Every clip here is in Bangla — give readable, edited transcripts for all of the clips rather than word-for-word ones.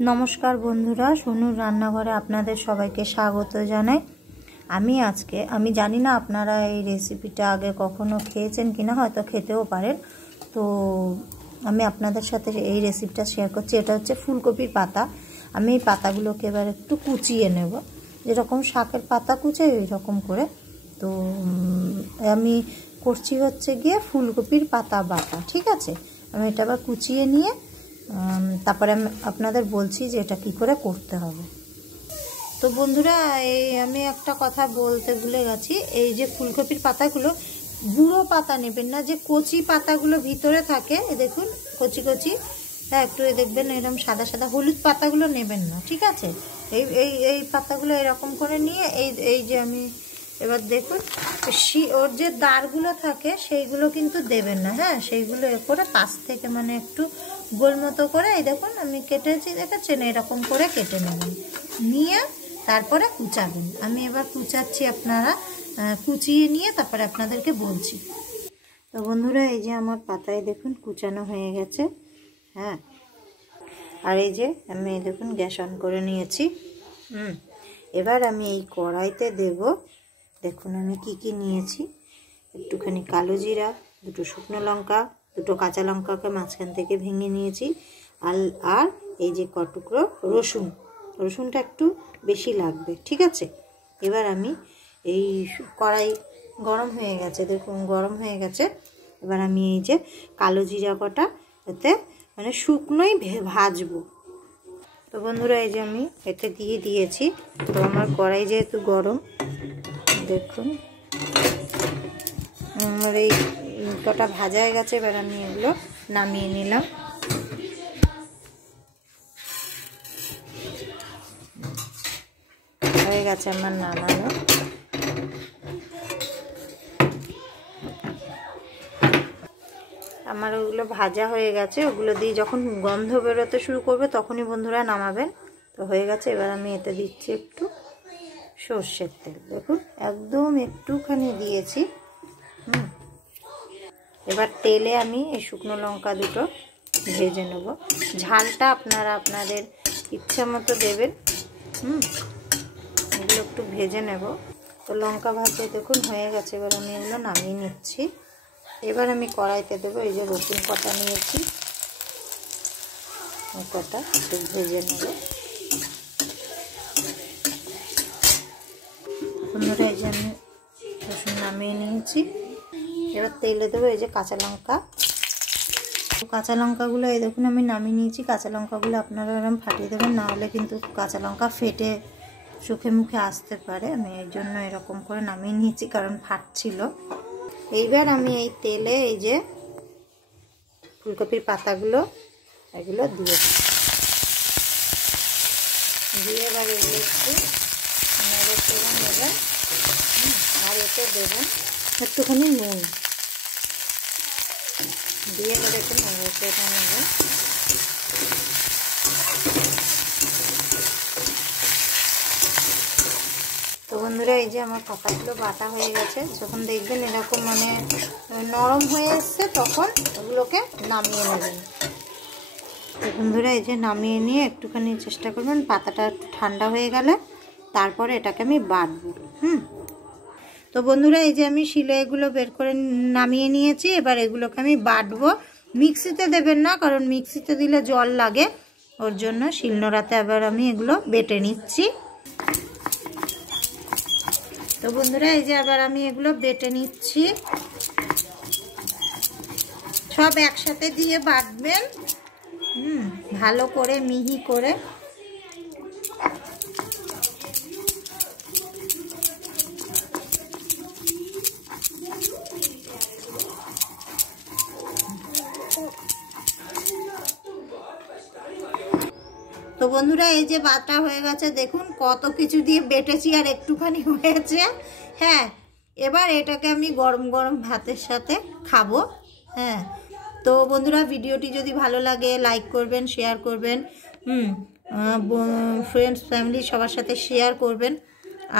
নমস্কার বন্ধুরা, সোনুর রান্নাঘরে আপনাদের সবাইকে স্বাগত জানাই। আমি জানি না আপনারা এই রেসিপিটা আগে কখনো খেয়েছেন কিনা, হয়তো খেতেও পারেন। তো আমি আপনাদের সাথে এই রেসিপিটা শেয়ার করছি। এটা হচ্ছে ফুলকপির পাতা। আমি এই পাতাগুলোকে এবার একটু কুচিয়ে নেব, যেরকম শাকের পাতা কুচে ওই রকম করে। তো আমি করছি হচ্ছে গিয়ে ফুলকপির পাতা বাটা। ঠিক আছে, আমি এটা আবার কুচিয়ে নিয়ে তারপরে আমি আপনাদের বলছি যে এটা কি করে করতে হবে। তো বন্ধুরা, আমি একটা কথা বলতে ভুলে গেছি। এই যে ফুলকপির পাতাগুলো বুড়ো পাতা নেবেন না, যে কচি পাতাগুলো ভিতরে থাকে, দেখুন কচি কচি, হ্যাঁ একটু দেখবেন এরকম সাদা সাদা হলুদ পাতাগুলো নেবেন না। ঠিক আছে, এই পাতাগুলো এরকম করে নিয়ে এই যে আমি এবার দেখুন ওর যে দাঁড়গুলো থাকে সেইগুলো কিন্তু দেবেন না। হ্যাঁ, সেইগুলো এ করে পাশ থেকে মানে একটু গোল মতো করে, এই দেখুন আমি কেটেছি, দেখেছেন এরকম করে কেটে নেবেন, নিয়ে তারপরে কুচাবেন। আমি এবার কুচাচ্ছি, আপনারা কুচিয়ে নিয়ে তারপরে আপনাদেরকে বলছি। তো বন্ধুরা, এই যে আমার পাতায় দেখুন কুচানো হয়ে গেছে। হ্যাঁ, আর এই যে আমি দেখুন গ্যাস অন করে নিয়েছি। এবার আমি এই কড়াইতে দেব, দেখুন আমি কি নিয়েছি। একটুখানি কালো জিরা, দুটো শুকনো লঙ্কা, দুটো কাঁচা লঙ্কাকে মাঝখান থেকে ভেঙে নিয়েছি, আর এই যে কটুকরো রসুনটা একটু বেশি লাগবে। ঠিক আছে, এবার আমি এই কড়াই গরম হয়ে গেছে, দেখুন গরম হয়ে গেছে। এবার আমি এই যে কালো জিরা কটা এতে মানে শুকনোই ভাজবো। তো বন্ধুরা, এই যে আমি এতে দিয়েছি। তো আমার কড়াই যেহেতু গরম, দেখুন আমার এই কটা ভাজা হয়ে গেছে। এবার আমি এগুলো নামিয়ে নিলাম। হয়ে গেছে আমার নামানো। আমার ওগুলো ভাজা হয়ে গেছে। ওগুলো দিয়ে যখন গন্ধ বেরোতে শুরু করবে তখনই বন্ধুরা নামাবেন। তো হয়ে গেছে। এবার আমি এতে দিচ্ছি একটু সর্ষের তেল, দেখুন একদম একটুখানি দিয়েছি। এবার তেলে আমি এই শুকনো লঙ্কা দুটো ভেজে নেব। ঝালটা আপনারা আপনাদের ইচ্ছা মতো দেবেন। এগুলো একটু ভেজে নেব। তো লঙ্কা ভাজতে দেখুন হয়ে গেছে। এবার আমি এগুলো নামিয়ে নিচ্ছি। এবার আমি কড়াইতে দেবো এই যে রসুন কটা নিয়েছি, কটা একটু ভেজে নেব। বন্ধুরা, এই যে আমি রসুন নামিয়ে নিয়েছি। এবার তেলে দেবো এই যে কাঁচা লঙ্কাগুলো, এই দেখুন আমি নামিয়ে নিয়েছি। কাঁচা লঙ্কাগুলো আপনারা এরকম ফাটিয়ে দেবেন, না হলে কিন্তু কাঁচা লঙ্কা ফেটে চোখে মুখে আসতে পারে। আমি এর জন্য এরকম করে নামিয়ে নিয়েছি, কারণ ফাটছিল। এইবার আমি এই তেলে এই যে ফুলকপির পাতাগুলো এগুলো দিয়ে এবার এগুলো একটু নেড়ে চেড়ে নেবেন। আর এতে দেবেন একটুখানি নুন দিয়ে এবার একটু নেড়ে চেড়ে নেবেন। তো বন্ধুরা, এই যে আমার পাতাগুলো বাটা হয়ে গেছে। যখন দেখবেন এরকম মানে নরম হয়ে এসছে তখন ওগুলোকে নামিয়ে নেবেন। তো বন্ধুরা, এই যে নামিয়ে নিয়ে একটুখানি চেষ্টা করবেন পাতাটা একটু ঠান্ডা হয়ে গেলে তারপরে এটাকে আমি বাটবো। তো বন্ধুরা, এই যে আমি শিলে এগুলো বের করে নামিয়ে নিয়েছি। এবার এগুলোকে আমি বাটবো। মিক্সিতে দেবেন না, কারণ মিক্সিতে দিলে জল লাগে, ওর জন্য শিলনোড়াতে আবার আমি এগুলো বেটে নিচ্ছি। তো বন্ধুরা, এই যে আবার আমি এগুলো বেটে নিচ্ছি। সব একসাথে দিয়ে বাটবেন, ভালো করে মিহি করে। তো বন্ধুরা, এই যে বাটা হয়ে গেছে, দেখুন কত কিছু দিয়ে বেটেছি আর একটুখানি হয়েছে। হ্যাঁ, এবার এটাকে আমি গরম গরম ভাতের সাথে খাবো। হ্যাঁ, তো বন্ধুরা, ভিডিওটি যদি ভালো লাগে লাইক করবেন, শেয়ার করবেন, ফ্রেন্ডস ফ্যামিলি সবার সাথে শেয়ার করবেন।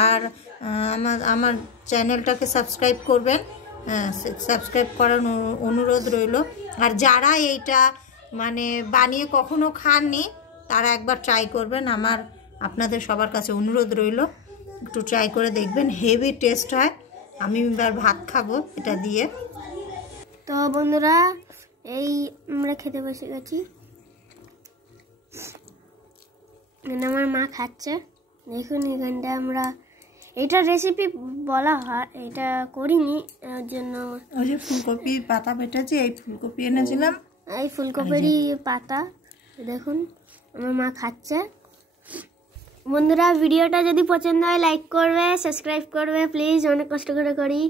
আর আমার চ্যানেলটাকে সাবস্ক্রাইব করবেন। সাবস্ক্রাইব করার অনুরোধ রইল। আর যারা এইটা মানে বানিয়ে কখনো খাননি তারা একবার ট্রাই করবেন। আপনাদের সবার কাছে অনুরোধ রইল, একটু ট্রাই করে দেখবেন, হেভি টেস্ট হয়। আমি এবার ভাত খাবো এটা দিয়ে। তো বন্ধুরা এই আমরা খেতে বসে গেছি, আমার মা খাচ্ছে। দেখুন এখানটা আমরা এটা রেসিপি বলা হয়, এটা করিনি, এর জন্য ওই যে ফুলকপি পাতা বেটেছি, এই ফুলকপি এনেছিলাম, এই ফুলকপিরই পাতা। দেখুন আমার মা খাচ্ছে। বন্ধুরা ভিডিওটা যদি পছন্দ হয় লাইক করবে, সাবস্ক্রাইব করবে প্লিজ, অনেক কষ্ট করে করি।